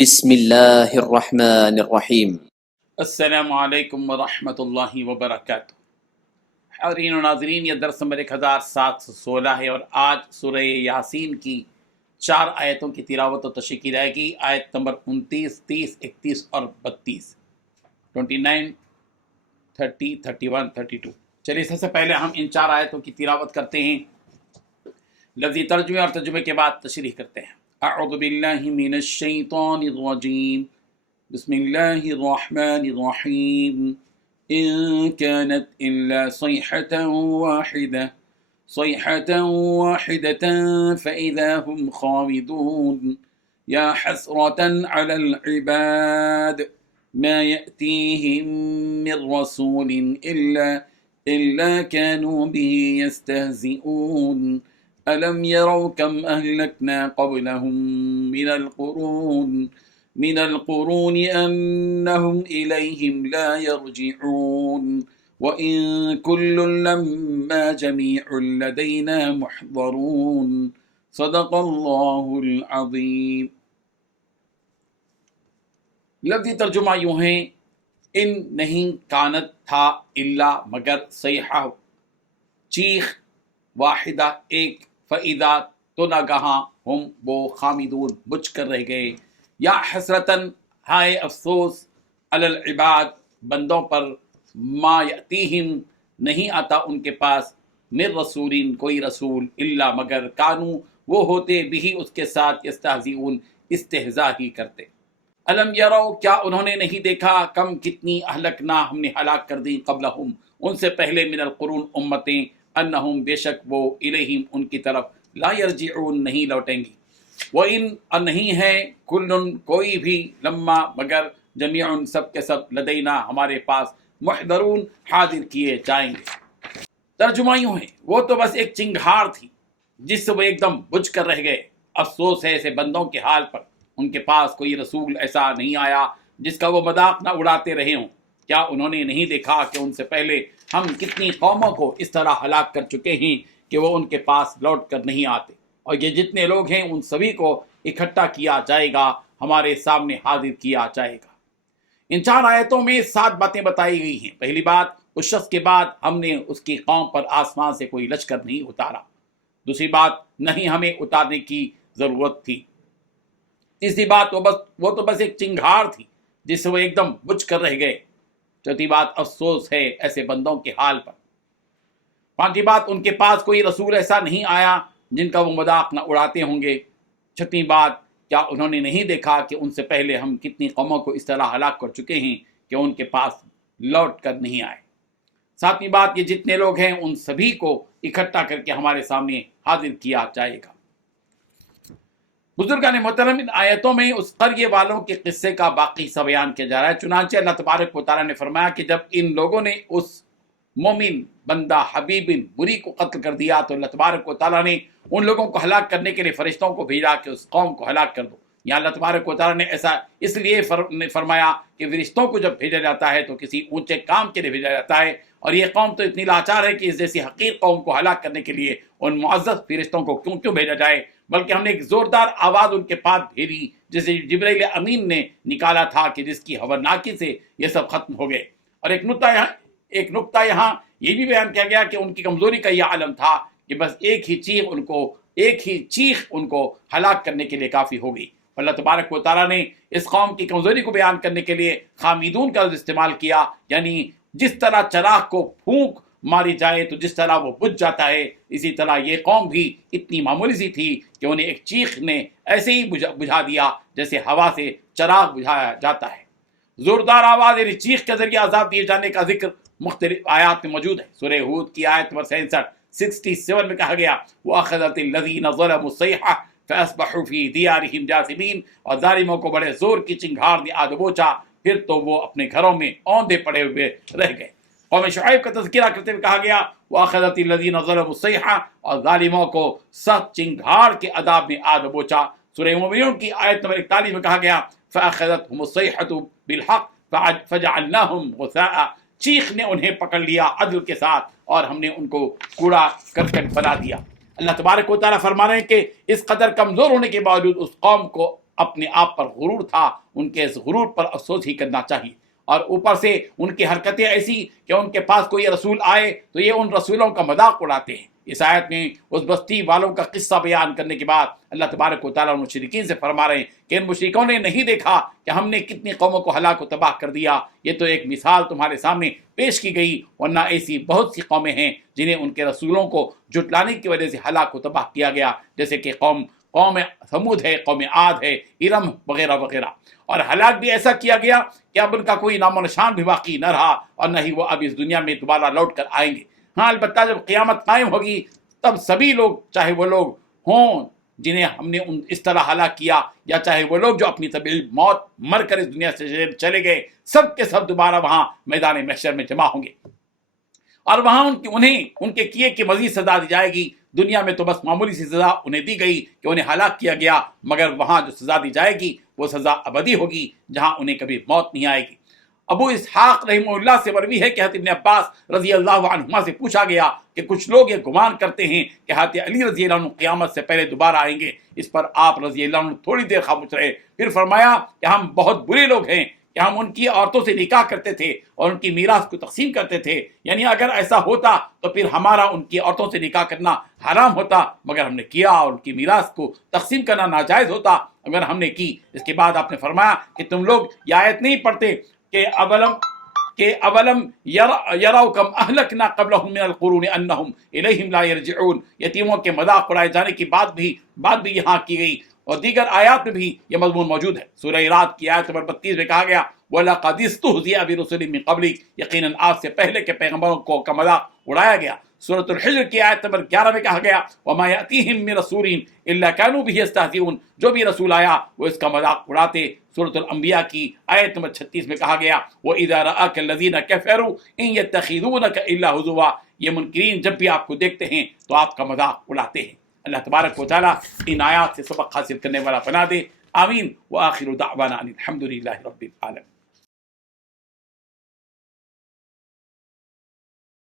بسم اللہ الرحمن الرحیم۔ السلام علیکم ورحمۃ اللہ وبرکاتہ۔ حاضرین و ناظرین، یہ درس نمبر 1716 ہے اور آج سورہ یاسین کی 4 آیتوں کی تلاوت و تشریح کی جائے گی۔ آیت نمبر 29، 30، 31 اور 32، 29، 30، 31، 32۔ چلیے سب سے پہلے ہم ان 4 آیتوں کی تلاوت کرتے ہیں، لفظی ترجمے اور ترجمے کے بعد تشریح کرتے ہیں۔ اعوذ باللہ من الشیطان الرجیم، بسم اللہ الرحمن الرحیم۔ إن كانت إلا صيحة واحدة فإذا هم خامدون يا حسرة على العباد ما يأتيهم من رسول إلا كانوا به يستهزئون ألم يروا كم أهلكنا قبلهم من القرون أنهم إليهم لا يرجعون وإن كل لما جميع لدينا محضرون صدق اللہ العظیم۔ لفظی ترجمہ یوں ہے، ان نہیں کانت تھا الا مگر صیحہ چیخ، واحدہ ایک، فإذا تو ناگہاں ہم وہ خامدون بجھ کر رہ گئے، یا حسرتاً ہائے افسوس، علی العباد بندوں پر، ما یأتیہم نہیں آتا ان کے پاس، من رسولین کوئی رسول، الا مگر کانو وہ ہوتے بھی اس کے ساتھ یستہزئون استہزاء ہی کرتے۔ الم یرو کیا انہوں نے نہیں دیکھا، کم کتنی، اہلکنا ہم نے ہلاک کر دی، قبلہم ان سے پہلے، من القرون امتیں، انہم بے شک وہ، الیہم ان کی طرف، لا یرجعون نہیں لوٹیں گی، وَإِن اور نہیں ہے، کلن کوئی بھی، لما مگر، جمیع سب کے سب، لدینا ہمارے پاس، محضرون حاضر کیے جائیں گے۔ ترجمہ یوں ہے، وہ تو بس ایک چنگھار تھی جس سے وہ ایک دم بجھ کر رہ گئے۔ افسوس ہے ایسے بندوں کے حال پر، ان کے پاس کوئی رسول ایسا نہیں آیا جس کا وہ مذاق نہ اڑاتے رہے ہوں۔ کیا انہوں نے نہیں دیکھا کہ ان سے پہلے ہم کتنی قوموں کو اس طرح ہلاک کر چکے ہیں کہ وہ ان کے پاس لوٹ کر نہیں آتے، اور یہ جتنے لوگ ہیں ان سبھی کو اکٹھا کیا جائے گا، ہمارے سامنے حاضر کیا جائے گا۔ ان 4 آیتوں میں 7 باتیں بتائی گئی ہیں۔ پہلی بات، اس شخص کے بعد ہم نے اس کی قوم پر آسمان سے کوئی لشکر نہیں اتارا۔ دوسری بات، نہیں ہمیں اتارنے کی ضرورت تھی۔ تیسری بات، وہ تو بس ایک چنگھار تھی جس سے وہ ایک دم بجھ کر رہ گئے۔ چوتھی بات، افسوس ہے ایسے بندوں کے حال پر۔ پانچویں بات، ان کے پاس کوئی رسول ایسا نہیں آیا جن کا وہ مذاق نہ اڑاتے ہوں گے۔ چھٹویں بات، کیا انہوں نے نہیں دیکھا کہ ان سے پہلے ہم کتنی قوموں کو اس طرح ہلاک کر چکے ہیں کہ ان کے پاس لوٹ کر نہیں آئے۔ ساتویں بات، یہ جتنے لوگ ہیں ان سبھی کو اکٹھا کر کے ہمارے سامنے حاضر کیا جائے گا۔ بزرگان محترم، ان آیتوں میں اس قریے والوں کے قصے کا باقی حصہ بیان کیا جا رہا ہے۔ چنانچہ اللہ تبارک و تعالیٰ نے فرمایا کہ جب ان لوگوں نے اس مومن بندہ حبیب بن بری کو قتل کر دیا تو اللہ تبارک و تعالیٰ نے ان لوگوں کو ہلاک کرنے کے لیے فرشتوں کو بھیجا کہ اس قوم کو ہلاک کر دو۔ یا اللہ تبارک و تعالیٰ نے ایسا اس لیے فرمایا کہ فرشتوں کو جب بھیجا جاتا ہے تو کسی اونچے کام کے لیے بھیجا جاتا ہے، اور یہ قوم تو اتنی لاچار ہے کہ اس جیسی حقیر قوم کو ہلاک کرنے کے لیے ان معزز فرشتوں کو کیوں بھیجا جائے، بلکہ ہم نے ایک زوردار آواز ان کے پاس بھیجی جسے جبرائیل امین نے نکالا تھا کہ جس کی خبرناکی سے یہ سب ختم ہو گئے۔ اور ایک نقطہ یہاں یہ بھی بیان کیا گیا کہ ان کی کمزوری کا یہ عالم تھا کہ بس ایک ہی چیخ ان کو ہلاک کرنے کے لیے کافی ہو گئی۔ اللہ تبارک و تعالیٰ نے اس قوم کی کمزوری کو بیان کرنے کے لیے خامدون کا لفظ استعمال کیا، یعنی جس طرح چراغ کو پھونک ماری جائے تو جس طرح وہ بجھ جاتا ہے، اسی طرح یہ قوم بھی اتنی معمولی سی تھی کہ انہیں ایک چیخ نے ایسے ہی بجھا دیا جیسے ہوا سے چراغ بجھایا جاتا ہے۔ زوردار آواز یعنی چیخ کے ذریعے عذاب دیے جانے کا ذکر مختلف آیات میں موجود ہے۔ سورہ ہود کی آیت نمبر 67 میں کہا گیا، وَأَخَذَتِ الَّذِينَ ظَلَمُوا الصَّيْحَةُ فَأَصْبَحُوا فِي دِيَارِهِمْ جَاثِمِينَ، اور ظالموں کو بڑے زور کی چنگھار نے آ دبوچا، پھر تو وہ اپنے گھروں میں اوندے پڑے ہوئے رہ گئے۔ قوم شعیب کا تذکرہ کرتے ہوئے کہا گیا، وَأَخَذَتِ الَّذِينَ ظَلَمُوا الصَّيْحَةُ، اور ظالموں کو سخت چنگھار کے عذاب نے آ دبوچا۔ سورہ مومنون کی آیت نمبر 41 میں کہا گیا، فَأَخَذَتْهُمُ الصَّيْحَةُ بِالْحَقِّ فَجَعَلْنَاهُمْ غُثَاءً، چیخ نے انہیں پکڑ لیا عدل کے ساتھ اور ہم نے ان کو کوڑا کرکٹ بنا دیا۔ اللہ تبارک و تعالیٰ فرما رہے ہیں کہ اس قدر کمزور ہونے کے باوجود اس قوم کو اپنے آپ پر غرور تھا، ان کے اس غرور پر افسوس ہی کرنا چاہیے۔ اور اوپر سے ان کی حرکتیں ایسی کہ ان کے پاس کوئی رسول آئے تو یہ ان رسولوں کا مذاق اڑاتے ہیں۔ اس آیت میں اس بستی والوں کا قصہ بیان کرنے کے بعد اللہ تبارک و تعالیٰ مشرکین سے فرما رہے ہیں کہ ان مشرکوں نے نہیں دیکھا کہ ہم نے کتنی قوموں کو ہلاک و تباہ کر دیا، یہ تو ایک مثال تمہارے سامنے پیش کی گئی، ورنہ ایسی بہت سی قومیں ہیں جنہیں ان کے رسولوں کو جھٹلانے کی وجہ سے ہلاک و تباہ کیا گیا، جیسے کہ قوم ثمود ہے، قوم عاد ہے، ارم وغیرہ وغیرہ۔ اور ہلاک بھی ایسا کیا گیا کہ اب ان کا کوئی نام و نشان بھی باقی نہ رہا، اور نہ ہی وہ اب اس دنیا میں دوبارہ لوٹ کر آئیں گے۔ ہاں البتہ جب قیامت قائم ہوگی تب سبھی لوگ، چاہے وہ لوگ ہوں جنہیں ہم نے اس طرح ہلاک کیا، یا چاہے وہ لوگ جو اپنی طبیعی موت مر کر اس دنیا سے چلے گئے، سب کے سب دوبارہ وہاں میدان محشر میں جمع ہوں گے، اور وہاں انہیں ان کے کیے کی مزید سزا دی جائے گی۔ دنیا میں تو بس معمولی سی سزا انہیں دی گئی کہ انہیں ہلاک کیا گیا، مگر وہاں جو سزا دی جائے گی وہ سزا ابدی ہوگی، جہاں انہیں کبھی موت نہیں آئے گی۔ ابو اسحاق رحمہ اللہ سے مروی ہے کہ حضرت ابن عباس رضی اللہ عنہما سے پوچھا گیا کہ کچھ لوگ یہ گمان کرتے ہیں کہ حضرت علی رضی اللہ عنہ قیامت سے پہلے دوبارہ آئیں گے۔ اس پر آپ رضی اللہ عنہ تھوڑی دیر خاموش رہے، پھر فرمایا کہ ہم بہت برے لوگ ہیں کہ ہم ان کی عورتوں سے نکاح کرتے تھے اور ان کی میراث کو تقسیم کرتے تھے، یعنی اگر ایسا ہوتا تو پھر ہمارا ان کی عورتوں سے نکاح کرنا حرام ہوتا، مگر ہم نے کیا، اور ان کی میراث کو تقسیم کرنا ناجائز ہوتا اگر ہم نے کی۔ اس کے بعد آپ نے فرمایا کہ تم لوگ یہ آیت نہیں پڑھتے کہ اولم یروا کم اہلکنا قبلہم من القرون انہم الیہم لا یرجعون۔ یتیموں کے مذاق اڑائے جانے کی بات بھی یہاں کی گئی، اور دیگر آیات میں بھی یہ مضمون موجود ہے۔ سورہ رعد کی آیت نمبر 32 میں کہا گیا وَلَقَدِ اسْتُهْزِئَ بِرُسُلٍ مِّن قَبْلِكَ، یقیناً آپ سے پہلے کے پیغمبروں کا مذاق اڑایا گیا۔ سورۃ الحجر کی آیت نمبر 11 میں کہا گیا وَمَا يَأْتِيهِم مِّن رَسُولٍ إِلَّا كَانُوا بِهِ يَسْتَهْزِئُونَ، جو بھی رسول آیا وہ اس کا مذاق اڑاتے۔ سورۃ الانبیاء کی آیت نمبر 36 میں کہا گیا وَإِذَا رَآكَ الَّذِينَ كَفَرُوا إِن يَتَّخِذُونَكَ إِلَّا هُزُوًا، یہ منکرین جب بھی آپ کو دیکھتے ہیں تو آپ کا مذاق اڑاتے ہیں۔ اللہ تبارک و تعالیٰ ان آیات سے سبق حاصل کرنے والا بنا دے، آمین۔ وآخر دعوانا ان الحمد للہ رب العالمین۔